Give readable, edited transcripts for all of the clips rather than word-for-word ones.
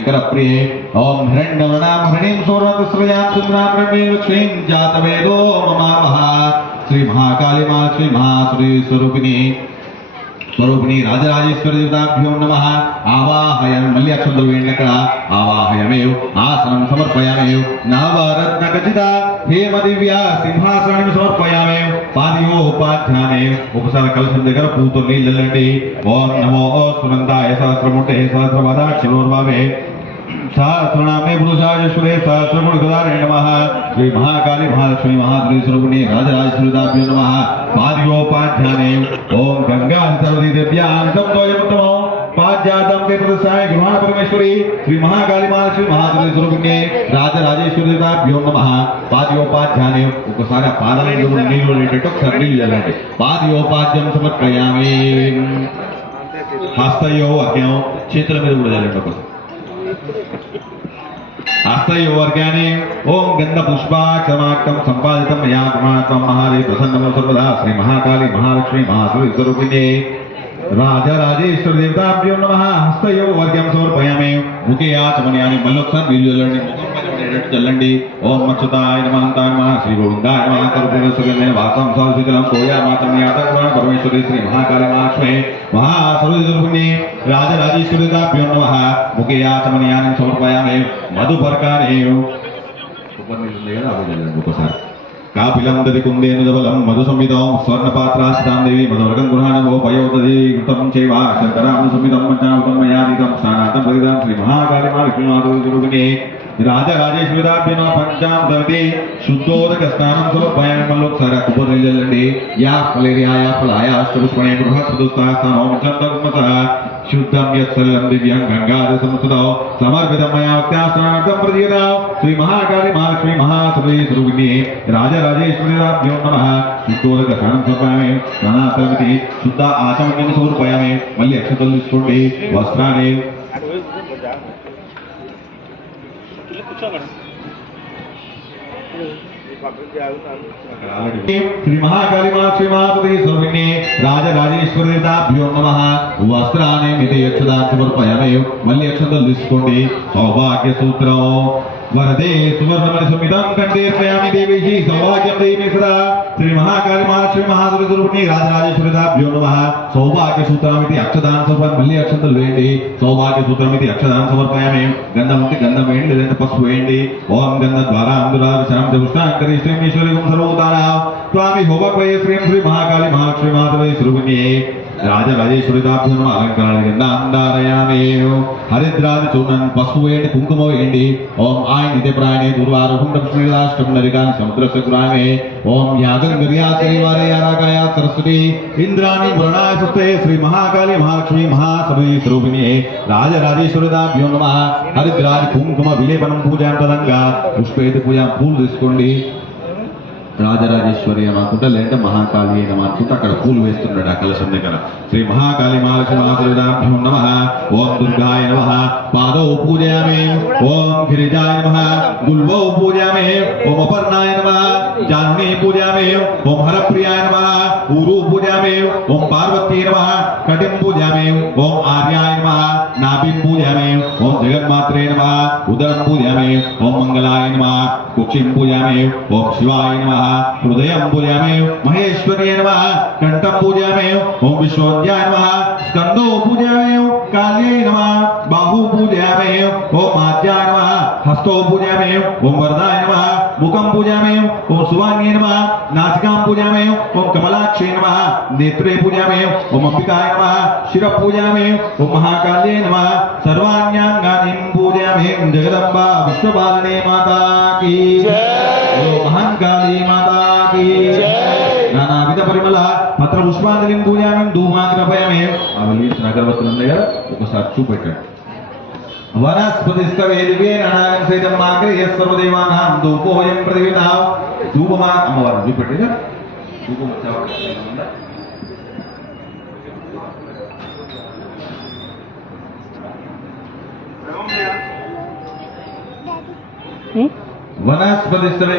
शंकर प्रिय ओम हिरण्यवर्णाम हरिणीं सुवर्णतस्रजां चंद्रामृणीं लक्ष्मीं जातवेदो ममामः श्री महाकाली मां श्री महासुरी स्वरूपिणी राजराजेश्वरी देवताभ्यो नमः आवाहयामि मल्ल्याक्षंतु वेण्णकर आवाहयामेव आसनं समर्पयामेव नवरत्नखचिता हेमदिव्या सिंहासनं समर्पयामेव पादयोपाध्याने उपसर कलशं దగ్గర పూతో నీళ్ళండి ఓం నమో సునందాయ సహస్రముఖే సహస్రపదాక్షరోర్భావే सहस्रनामे पुरुषायश्वरे सहस्रगुणगदारे नमः श्री महाकाली महालक्ष्मी महासुरी स्वरूपिणी राजराजेश्वरीदाभ्यो नमः पादयोपाध्याने ओम गंगा सर्वदी देव्यां संतोषमुत्तमो पाद्यादं ते पुरुषाय गृहाण परमेश्वरी श्री महाकाली महालक्ष्मी महासुरी स्वरूपिणी राजराजेश्वरीदाभ्यो नमः पादयोपाध्याने ఒకసారి పాదాలను నీళ్ళు లేటట్టు ఒకసారి నీళ్ళు చల్లండి పాదయోపాధ్యం సమర్పయామి హస్తయో అజ్ఞం చేతుల మీద కూడా చల్లండి ఒకసారి हस्तयोर्ज्ञाने ओम गंध पुष्पाक्षमाक्तं संपादितं मया प्रमाणत्वं महादेव प्रसन्नमो सर्वदा श्री महाकाली महालक्ष्मी महासुरी स्वरूपिणे राजराजेश्वरी देवताभ्यो नमः हस्तयोर्ज्ञं समर्पयामि मुखे आचमनयानि मल्लोत्सव नील्लंడి चल्लंడి ओम अच्युताय नमः अनंताय नमः श्री गोविंदाय नमः कर्पूरसुगंधेन वासं साधुशीतलं तोयामातं यातकं परमेश्वरी श्री महाकाली महालक्ष्मी महासुरी स्वरूपिणी राजराजेश्वरी देवताभ्यो नमः मुखे आचमनयानि समर्पयामि मधुपर्काने उपनिषदे కదా అవి చల్లండి ఒకసారి कापिलं दधि कुंदेनुदबलं मधु संविदं स्वर्णपात्रास्तां देवी मधुवर्गं गृहाणो पयोदधि कृतं चैव शर्करां संविदं पञ्चामृतं मयादितं स्नानातं प्रतिदां श्री महाकाली महालक्ष्मी महासुरी स्वरूपिणी राजराजेश्वरीदाभ्यो नमः पंचामृतमिति शुद्धोदक स्नानं समर्पयामि मल्लोत्सर उपनिषदे या फलेर्याया फलायाष्टपुष्पणे बृहत्पदुस्तास्थानो चन्दनमसः शुद्धं यत्सलं दिव्यं गंगादसंस्तुतौ समर्पितं मया भक्त्यास्नानार्थं प्रदीयतां श्री महाकाली महालक्ष्मी महासुरी स्वरूपिणी राजराजेश्वरीदाभ्यो नमः शुद्धोदक स्नानं समर्पयामि स्नानार्थमिति शुद्ध आचमन्यं समर्पयामि मल्లి అక్షతలు తీసుకోండి వస్త్రాన్ని श्री महाकाली महालक्ष्मी महासुरी स्वरूपिणी राजराजेश्वरी देवताभ्यो नमः वस्त्राणि मिति यक्षदां समर्पयामि मल्లి అక్షతలు తీసుకోండి सौभाग्य सूत्रं वरदे सुवर्णमणि सुमितं कंठेर्पयामि देवीहि सौभाग्यं देहि सदा श्री महाकाली महालक्ष्मी महासुरी स्वरूपिणी राजराजेश्वरी देवताभ्यो नमः सौभाग्य सूत्रमिति अक्षदां समर्पयामि मल्లి అక్షతలు వేయండి सौभाग्य सूत्रमिति अक्षदां समर्पयामि गंधं ఉంటే గంధం వేయండి లేదంటే పసుపు వేయండి ఓం గంధ ద్వారా అందురాదశాం పుష్టాంకరి శ్రీమేశ్వరి సర్వోదానా स्वामी होबक्वये श्री श्री महाकाली महालक्ष्मी महासुरी स्वरूपिणी राजराजेश्वरीदाभ्यो नमः अलंकरणानि गन्धां धारयामि हरिद्रादि चूर्णं पशु वेण्डि कुंकुम वेण्डि ओम आय नित्यप्रायणे दुर्वारुहुं दक्षिणाष्टम नरिकानि समुद्रस्य पुराणे ओम यागंगर्या श्रीवारयारागाया सरस्वती इंद्राणि मुरणाय सुते श्री महाकाली महालक्ष्मी महासुरी स्वरूपिणी राजराजेश्वरीदाभ्यो नमः हरिद्रादि कुंकुम विलेपनं पूजां तदंगा पुष्पेति पूजां पूल తీసుకోండి राजराजेश्वरी అనుకుంటా లేదంటే మహాకాళి అనుకుంటా అక్కడ పూలు వేస్తున్నాడు ఆ కలశం దగ్గర శ్రీ మహాకాళి మహాలక్ష్మి महासुरीदाभ्यो नमः ओम दुर्गाय नमः पादौ पूजयामि ओम गिरिजाय नमः गुल्बौ पूजयामि ओम अपर्णाय नमः जाह्नवी पूजयामि ओम हरप्रियाय नमः ऊरू पूजयामि ओम पार्वती नमः कटिं पूजयामि ओम आर्याय नमः नाभिं पूजयामि ओम जगन्मात्रे नमः उदरं पूजयामि ओम मंगलाय नमः कुक्षिं पूजयामि ओम शिवाय नमः हृदयं पूजयामि महेश्वर्यै नमः कंठं पूजयामि ओम विश्वोदयाय नमः स्कंदो पूजयामि काल्यै नमः बाहु पूजयामि ओम आद्याय नमः हस्तो पूजयामि ओम वरदाय नमः मुखं पूजयामि ओम सुवान्यै नमः नासिकां पूजयामि ओम कमलाक्षै नमः नेत्रे पूजयामि ओम अंबिकाय नमः शिरः पूजयामि ओम महाकाल्यै नमः सर्वाण्यांगानि पूजयामि जगदम्बा विश्वपालिनी माता की जय महाकाली माता की नानाविध परिमళ పత్ర పుష్పాంజలిం పూజయామి ధూమాగ్రపయామి ఆ వెలిగించిన అగరబత్తులు ఉన్నాయి కదా ఒకసారి చూపెట్టండి వనస్పతిస్తవే దివ్యే నానాగం సైతం మాగ్రహ్య సర్వదేవానాం ధూపోయం ప్రతివిధాం ధూపమా అమ్మవారిని చూపెట్టేదా ధూపం వచ్చే అవకాశం ఉందా वनस्पतिस्तवे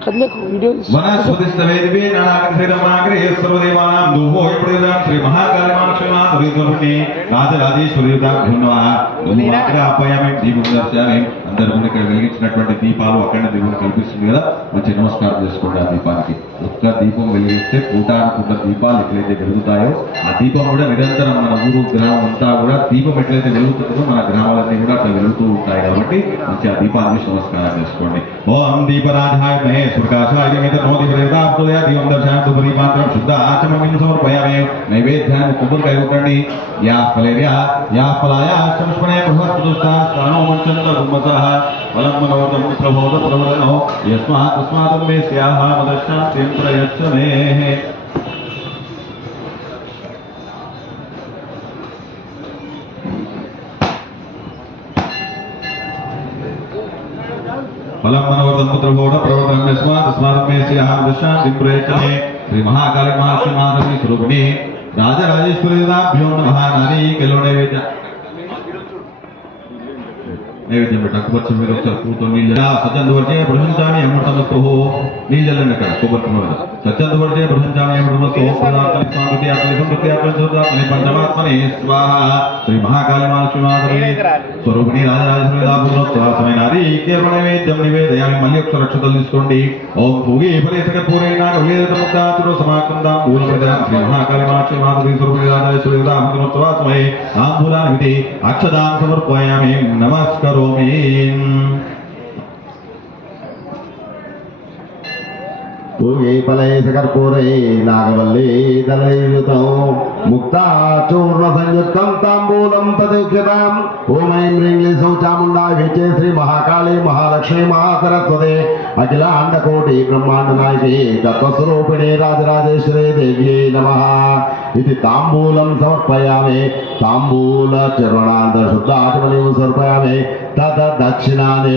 वनस्पतिस्तवेदिवे नानाग्रहे सर्वदेवानां दुहो प्रदान श्री महाकाली महालक्ष्मी स्वरूपिणी राजराजेश्वरीभ्यो नमः ధూమాగ్రహపయామి దీపం దర్శయామి అందరూ ఇక్కడ వెలిగించినటువంటి దీపాలు అక్కడ దీపం కనిపిస్తుంది కదా మంచి నమస్కారం చేసుకోండి ఆ దీపానికి ఒక్క దీపం వెలిగిస్తే పూటానుకున్న దీపాలు ఎట్లయితే వెలుగుతాయో ఆ దీపం కూడా నిరంతరం మన ఊరు గ్రామం అంతా కూడా దీపం ఎట్లయితే వెలుగుతుందో మన గ్రామాలన్నీ కూడా అట్లా వెలుగుతూ ఉంటాయి కాబట్టి మంచి ఆ దీపాన్ని నమస్కారం చేసుకోండి ఓం దీపరాజాయ మహేశ్వరకాశాయ నమో దీపదేవతాప్తోయ దీపం దర్శయామి దీపాంతరం శుద్ధ ఆచమనం సమర్పయామి నైవేద్యాన్ని కొబ్బరికాయ కొట్టండి యా ఫలేర్యా యా ఫలాయ సంస్మరణే బృహస్పతిస్థా స్థానో మంచంత గుమ్మతః వలం మనోజం ప్రబోధ ప్రవదనో యస్మాత్ తస్మాత్ మే స్యాహ మదశాంతిం ప్రయచ్చ మే फलम मनोरथम पुत्रभोड प्रवर्तन यस्मात् तस्मात् मे स्याह मदशांतिं प्रयच्छ मे श्री महाकाली महालक्ष्मी महादेवी स्वरूपिणी राजराजेश्वरीभ्यो नमः नारिकेलो नैवेद्యం పెట్టకపోవచ్చు మీరు ఒకసారి పూతో నీళ్ళు సజ్జందువర్జే బృహంచాని అమృతమస్తు నీళ్ళని అక్కడ కొబ్బరి సజ్జందువర్జే బృహంచాని అమృతమస్తు పదార్థాన్ని స్వామి ఆత్మని పంచమాత్మని స్వాహ శ్రీ మహాకాళి మహాలక్ష్మి మాధవి స్వరూపిణి రాజరాజేశ్వరి నారీకేల నైవేద్యం నివేదయామి మళ్ళీ ఒకసారి అక్షతలు తీసుకోండి ఓం భూగి ఫలేసక పూరైన ఉలేదముక్తాతుడు సమాకందాం పూలప్రదాం శ్రీ మహాకాళి మహాలక్ష్మి మాధవి స్వరూపిణి రాజరాజేశ్వరి అమృతమస్తవాస్మై తాంబూలాన్ని అక్షదాం సమర్పయామి నమస్కారం पूगे फलै सकर्पूरै नागवल्ली दलैर्युतौ मुक्ता चूर्ण संयुक्तं ताम्बूलं तदुच्यताम् ओम ऐं ह्रीं क्लीं सौः चामुण्डाय विचे श्री महाकाली महालक्ष्मी महासरस्वती अखिलाण्डकोटि ब्रह्माण्डनायिके तत्त्वस्वरूपिणे राजराजेश्वरी देव्यै नमः इति ताम्बूलं समर्पयामि ताम्बूलचर्वणान्तरशुद्धाचमनीं समर्पयामि तद दक्षिणानि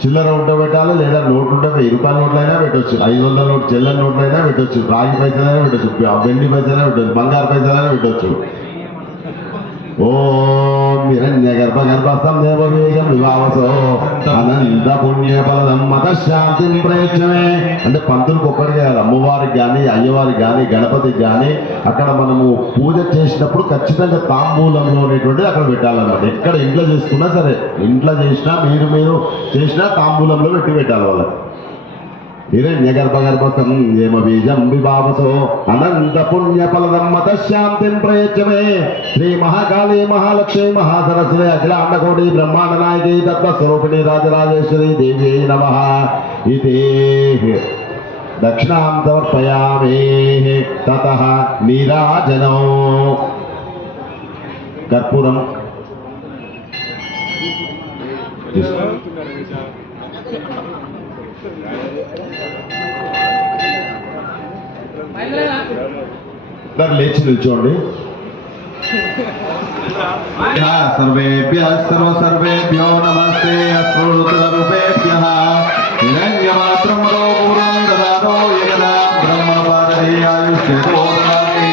చిల్లర ఉంటే పెట్టాలి లేదా నోట్ ఉంటే 1000 రూపాయల నోట్లైనా పెట్టొచ్చు 500 నోట్ చెల్లెల నోట్లైనా పెట్టొచ్చు రాగి పైసలైనా పెట్టొచ్చు వెండి పైసలైనా పెట్టొచ్చు బంగారు పైసలైనా పెట్టొచ్చు ఓం హిరణ్యగర్భగర్భస్థం దేవవేగం వివావసో అనంత పుణ్యఫలదం మతశాంతిం ప్రయత్నమే అంటే పంతులకు ఒక్కడికి కాదు అమ్మవారికి కానీ అయ్యవారికి కానీ గణపతికి కానీ అక్కడ మనము పూజ చేసినప్పుడు ఖచ్చితంగా తాంబూలంలో అనేటువంటిది అక్కడ పెట్టాలన్నమాట ఎక్కడ ఇంట్లో చేసుకున్నా సరే ఇంట్లో చేసినా మీరు చేసినా తాంబూలంలో పెట్టాలి వాళ్ళకి हिरण्यगर्भगर्भस्थं येमबीजं विभावसो अनंत पुण्यफलदं मतशांतिं प्रयच्छमे श्री महाकाली महालक्ष्मी महासरस्वती अखिलाण्डकोटि ब्रह्माण्डनायिकी तत्त्वस्वरूपिणी राजराजेश्वरी देव्यै नमः इति दक्षिणां समर्पयामि ततः नीराजनो कर्पूरं లేచి నిల్చోండి सर्वेभ्यो नमस्ते अस्मृतरूपेभ्यः हिरण्यमात्रं पूर्वं ददातो यदा ब्रह्मपादे आयुष्यतोदनाति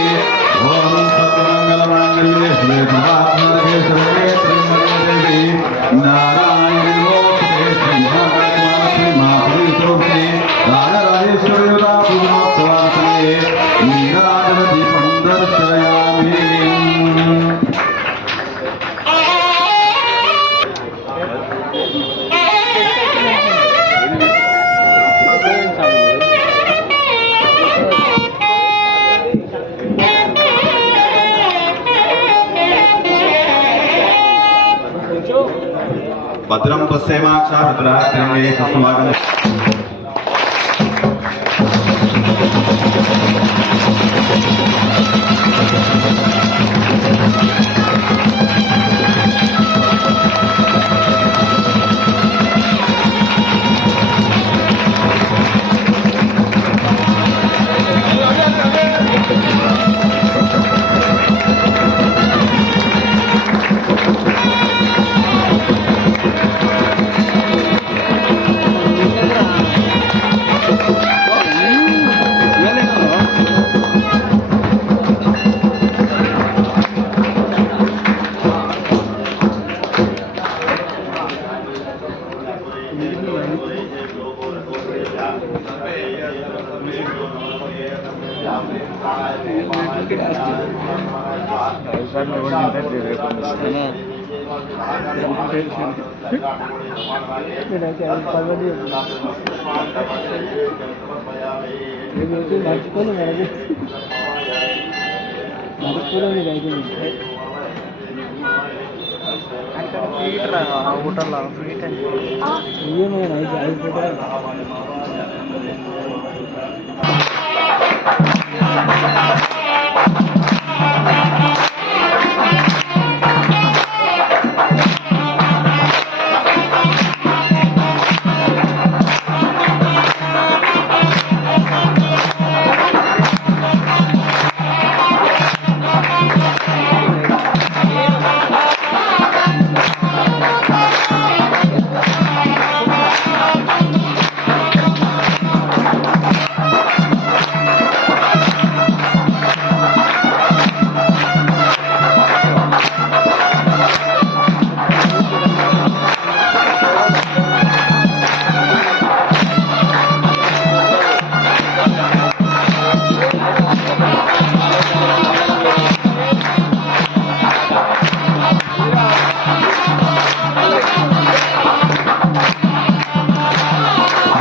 ओम सर्वमङ्गलमाङ्गल्ये शिवे सर्वात्मके शरण्ये त्र्यम्बके देवी नारायणी नमोस्तुते श्री महालक्ष्मी मातृ स्वरूपिणी राजराजेश्वरी पूजनोत्सवासने नीराजन दीपं दर्शयामि भद्रं पश्येमाक्षारुद्रास्त्रंगे सुस्वागतम्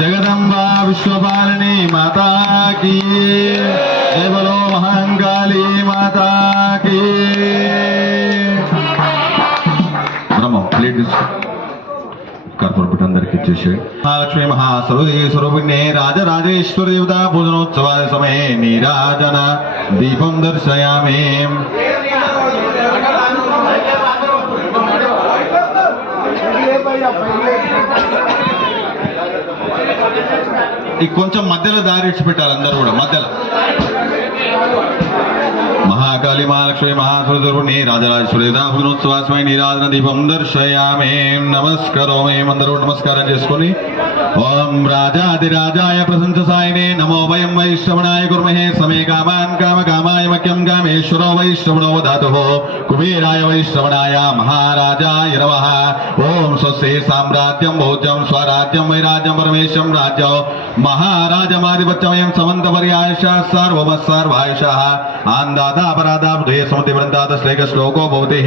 जगदम्बा विश्वपालिनी माता की जय बोलो महाकाली माता की ब्रह्म प्लेट కార్పొరేట్ అందరికి ఇచ్చేసి మహాలక్ష్మి మహాసరస్వతి స్వరూపిణ్యే రాజరాజేశ్వర దేవతా పూజనోత్సవ సమయే నీరాజన దీపం దర్శయామి. ఈ కొంచెం మధ్యలో దారి ఇచ్చిపెట్టాలి అందరూ కూడా మధ్యలో. महाकाली महालक्ष्मी महासुरस्वरूपिणी राजराजेश्वरी पूजनोत्सवास्मై నీరాజన దీపం దర్శయామి. నమస్కారమే అందరూ నమస్కారం చేసుకొని ఓం రాజాదిరాజాయ ప్రశంసాయనే నమో వయం వైశ్రవణాయ కుర్మహే సమే కామాన్ కామకామాయ మఖ్యం కామేశ్వరో వైశ్రవణో ధాతుః కుబేరాయ వైశ్రవణాయ మహారాజాయ నమః. ఓం స్వస్తి సామ్రాజ్యం భోజ్యం స్వరాజ్యం వైరాజ్యం పరమేశం రాజ్యం మహారాజమాధిపత్యమయం సమంత పర్యాయశ సార్వమ సర్వాయశః ఆందాదా अपराधा हृदय समुद्र वृंदात श्लेक श्लोको भवति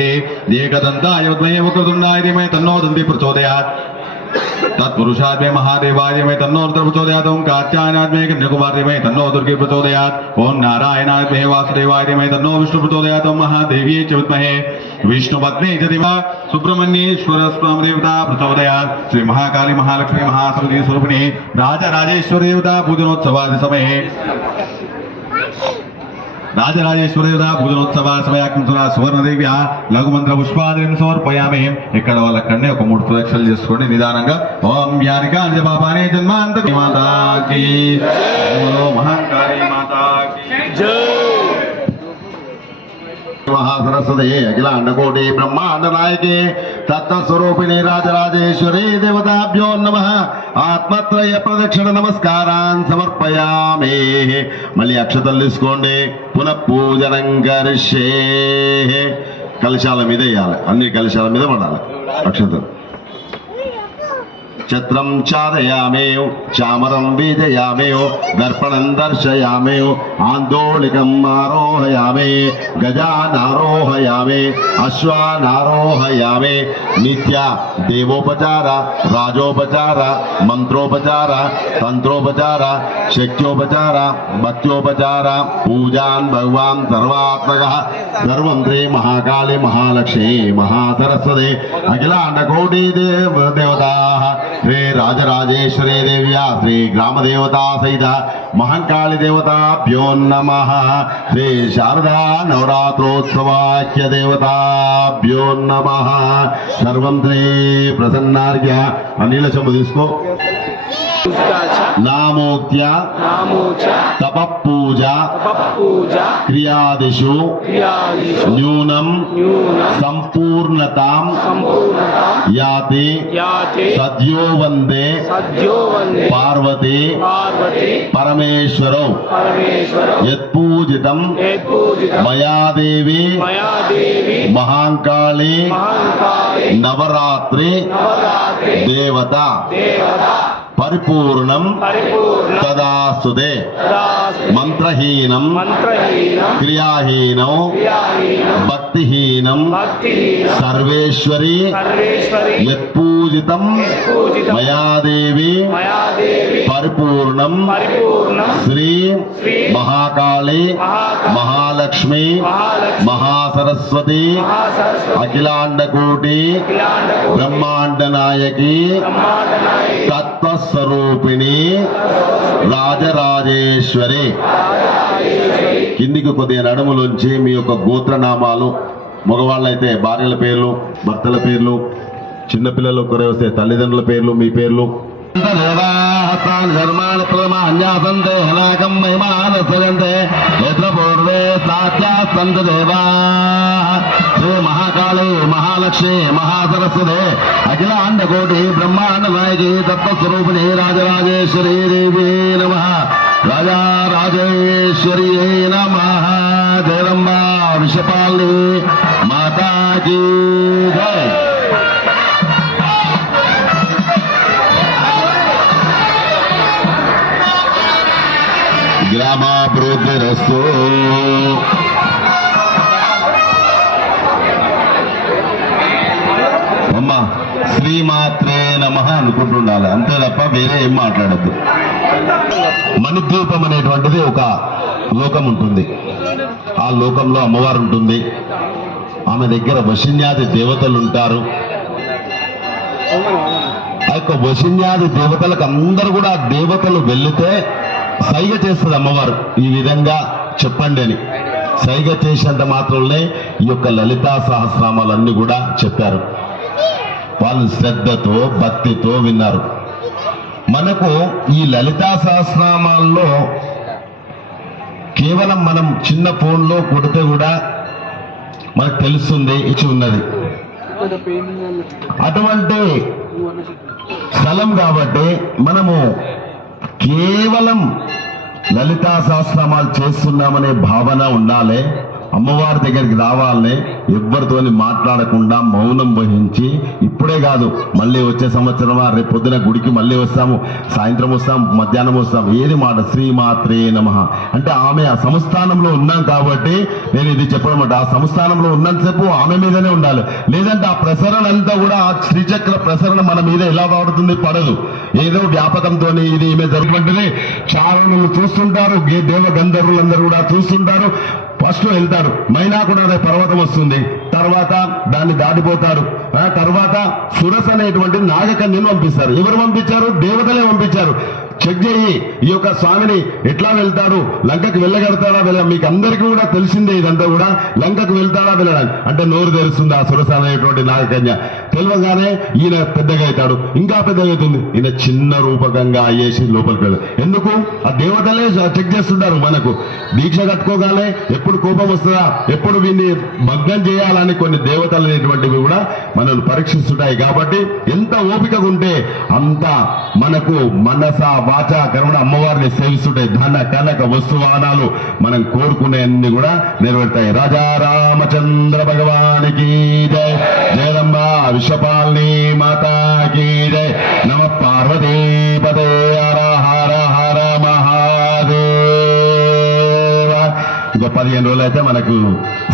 एकदन्ताय विद्महे वक्रतुण्डाय धीमहि तन्नो दन्ति प्रचोदयात्. तत्पुरुषात् मे महादेवाय मे तन्नो रुद्र प्रचोदयात्. ओं कात्यायनात् मे कन्याकुमारी धीमहि तन्नो दुर्गे प्रचोदयात्. ओं नारायणाय मे वासुदेवाय धीमहि तन्नो विष्णु प्रचोदयात्. ओं महादेव्यै च विद्महे विष्णुपत्न्यै च धीमहि सुब्रह्मण्येश्वर देवता प्रचोदयात्. श्री महाकाली महालक्ष्मी महासरस्वती स्वरूपिणी राजराजेश्वरी देवता पूजनोत्सवादि समये రాజరాజేశ్వరి పూజనోత్సవ సమయాత్మక సువర్ణదేవ్య లఘుమంత్ర పుష్పాదిని సమర్పయామి. ఇక్కడ వాళ్ళక్కడనే ఒక 3 ప్రదక్షిణలు చేసుకోండి నిదానంగా. ఓం యానికా పాపానే జన్మాంత మాతాకి మహాకాళీ మాతాకి महासरस्वती अखिलांडकोटि ब्रह्मांड नायके तत्स्वरूपिणी राजराजेश्वरी देवताभ्यो नमः. आत्मत्रय प्रदक्षिण नमस्कारान् समर्पयामि. मళ్ళీ అక్షతలు తీసుకోండి. పునః పూజనం కరిష్యే. కలశాల మీద వేయాలి, అన్ని కలశాల మీద పడాలి అక్షతలు. छत्रम चारयामेव चामरम बीजयामेव दर्पणं दर्शयामेव आंदोलिकम् आरोहयामे गजानारोहयामे अश्वानारोहयामे. नित्य देवोपचार राजोपचार मंत्रोपचार तंत्रोपचार शक्योपचार भक्त्योपचार पूजान् भगवान् सर्वात्मकः सर्वंत्री महाकाली महालक्ष्मी महासरस्वती अखिलांडकोटि देवताः श्री राजराजेश्वरी देव्या श्री ग्राम देवता सहित महाकाली देवताभ्यो नमः. श्री शारदा नवरात्रोत्सवाख्य देवताभ्यो नमः. सर्वं श्री प्रसन्नार्घ्य अनिल चमुदिस्को नामोक्त्या तप पूजा क्रियादिषु न्यूनं संपूर्णतां याति सद्यो वंदे पार्वती परमेश्वरो यत्पूजितं मया देवी महाकाली नवरात्रि देवता పరిపూర్ణం తదాస్తుతే మంత్రహీనం క్రియాహీనం భక్తిహీనం సర్వేశ్వరి యత్పూజితం మయాదేవి పరిపూర్ణం శ్రీ మహాకాళి మహాలక్ష్మి మహాసరస్వతి అఖిలాండకోటి బ్రహ్మాండ నాయకి తత్వస్వరూపిణి రాజరాజేశ్వరి. కిందికి కొద్దిగా నడుములోంచి మీ యొక్క గోత్రనామాలు, మగవాళ్ళైతే భార్యల పేర్లు, భర్తల పేర్లు, చిన్నపిల్లలు ఒకరే వస్తే తల్లిదండ్రుల పేర్లు, మీ పేర్లు. శ్రీ మహాకాళి మహాలక్ష్మి మహాసరస్వతి అఖిలాండకోటి బ్రహ్మాండ నాయకి తత్వస్వరూపిణి రాజరాజేశ్వరి దేవి నమః. రాజరాజేశ్వరి నమః. జగదంబ విషపాలి మాతాకి జై. గ్రామాభివృద్ధిరస్తు. అమ్మ శ్రీమాత్రే నమః అనుకుంటుండాలి, అంతే తప్ప వేరే ఏం మాట్లాడద్దు. మణిద్వీపం అనేటువంటిది ఒక లోకం ఉంటుంది. ఆ లోకంలో అమ్మవారు ఉంటుంది. ఆమె దగ్గర వశిన్యాది దేవతలు ఉంటారు. ఆ యొక్క వశిన్యాది దేవతలకు అందరూ కూడా దేవతలు వెళితే సైగ చేస్తుంది అమ్మవారు, ఈ విధంగా చెప్పండి అని. సైగ చేసేంత మాత్రంలో ఈ యొక్క లలితా సహస్రనామాలన్నీ కూడా చెప్పారు. వాళ్ళు శ్రద్ధతో భక్తితో విన్నారు. మనకు ఈ లలితా సహస్రనామాల్లో కేవలం మనం చిన్న ఫోన్లో కొడితే కూడా మనకు తెలుస్తుంది ఇచ్చి ఉన్నది. అటువంటి స్థలం కాబట్టి మనము కేవలం లలితా సహస్రనామాలు చేస్తున్నామనే భావన ఉండాలి. అమ్మవారి దగ్గరికి రావాలని ఎవ్వరితోని మాట్లాడకుండా మౌనం వహించి, ఇప్పుడే కాదు మళ్ళీ వచ్చే సంవత్సరమా, రేపు పొద్దున గుడికి మళ్ళీ వస్తాము, సాయంత్రం వస్తాం, మధ్యాహ్నం వస్తాం, ఏది మాట శ్రీమాత్రే నమః అంటే ఆమె ఆ సంస్థానంలో ఉన్నాం కాబట్టి నేను ఇది చెప్పడం మాట. ఆ సంస్థానంలో ఉన్నంతసేపు ఆమె మీదనే ఉండాలి. లేదంటే ఆ ప్రసరణ అంతా కూడా ఆ శ్రీచక్ర ప్రసరణ మన మీద ఎలా పడుతుంది, పడదు. ఏదో వ్యాపకంతో ఇది ఈమె జరుగుతుంటే చాలా మంది చూస్తుంటారు, దేవ గంధర్వులందరూ కూడా చూస్తుంటారు. ఫస్ట్ వెళ్తారు, మైనాకుడు అనే పర్వతం వస్తుంది, తర్వాత దాన్ని దాటిపోతారు. తర్వాత సురస అనేటువంటి నాగకన్యను పంపిస్తారు. ఎవరు పంపించారు? దేవతలే పంపించారు. చెక్ చేయి, ఈ యొక్క స్వామిని ఎట్లా వెళ్తాడు, లంకకు వెళ్ళగడతాడా మీకు అందరికీ కూడా తెలిసిందే. ఇదంతా కూడా లంకకు వెళ్తాడా వెళ్ళడానికి అంటే నోరు తెరుస్తుంది ఆ సురస అనేటువంటి నాగకన్య. తెలియగానే ఈయన పెద్దగా అవుతాడు, ఇంకా పెద్దగా అవుతుంది, ఈయన చిన్న రూపకంగా అయ్యేసి లోపలికి వెళ్ళదు. ఎందుకు? ఆ దేవతలే చెక్ చేస్తుంటారు. మనకు దీక్ష కట్టుకోగానే ఎప్పుడు కోపం వస్తుందా, ఎప్పుడు వీన్ని భగ్నం చేయాలని కొన్ని దేవతలు అనేటువంటివి కూడా మనల్ని పరీక్షిస్తుంటాయి. కాబట్టి ఎంత ఓపికగా ఉంటే అంత మనకు మనస వాచ కర్మణ అమ్మవారిని సేవిస్తుంటాయి. ధన కనక వస్తువానాలు మనం కోరుకునే అన్ని కూడా నెరవేరుతాయి. రాజా రామచంద్ర భగవానికి జై. జగదంబ విశ్వపాలిని మాతాకి జై. నమ పార్వతీపదే. హర హర హర మహాదేవ. ఇంకో 15 రోజులు అయితే మనకు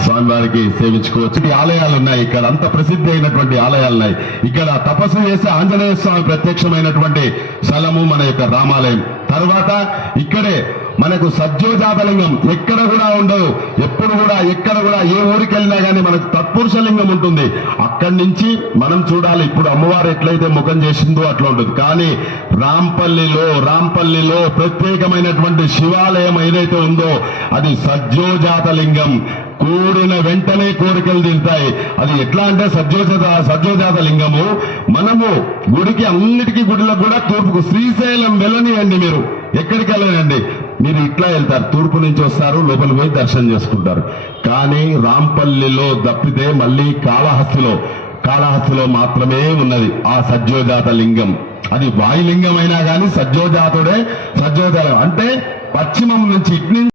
స్వామివారికి సేవించుకోవచ్చు. ఈ ఆలయాలు ఉన్నాయి, ఇక్కడ అంత ప్రసిద్ధి అయినటువంటి ఆలయాలు ఉన్నాయి. ఇక్కడ తపస్సు చేస్తే ఆంజనేయ స్వామి ప్రత్యక్షమైనటువంటి స్థలము మన యొక్క రామాలయం. తర్వాత ఇక్కడే మనకు సజ్జోజాతలింగం ఎక్కడ కూడా ఉండదు. ఎప్పుడు కూడా ఎక్కడ కూడా ఏ ఊరికి వెళ్ళినా కానీ మనకు తత్పురుష లింగం ఉంటుంది. అక్కడి నుంచి మనం చూడాలి. ఇప్పుడు అమ్మవారు ఎట్లయితే ముఖం చేసిందో అట్లా ఉంటుంది. కానీ రాంపల్లిలో ప్రత్యేకమైనటువంటి శివాలయం ఏదైతే ఉందో అది సజ్జోజాతలింగం. కూడిన వెంటనే కోరికలు తీరుతాయి. అది ఎట్లా అంటే సజ్జోజాత లింగము. మనము గుడికి అన్నిటికీ గుడిలకు కూడా తూర్పుకు శ్రీశైలం వెళ్ళనియండి, మీరు ఎక్కడికి వెళ్ళనండి, మీరు ఇట్లా వెళ్తారు, తూర్పు నుంచి వస్తారు, లోపలికి పోయి దర్శనం చేసుకుంటారు. కానీ రాంపల్లిలో తప్పితే మళ్ళీ కాళహస్తిలో మాత్రమే ఉన్నది ఆ సజ్జోజాత లింగం. అది వాయులింగం అయినా కానీ సజ్జోజాతుడే. సజ్జోజాతం అంటే పశ్చిమం నుంచి ఇటు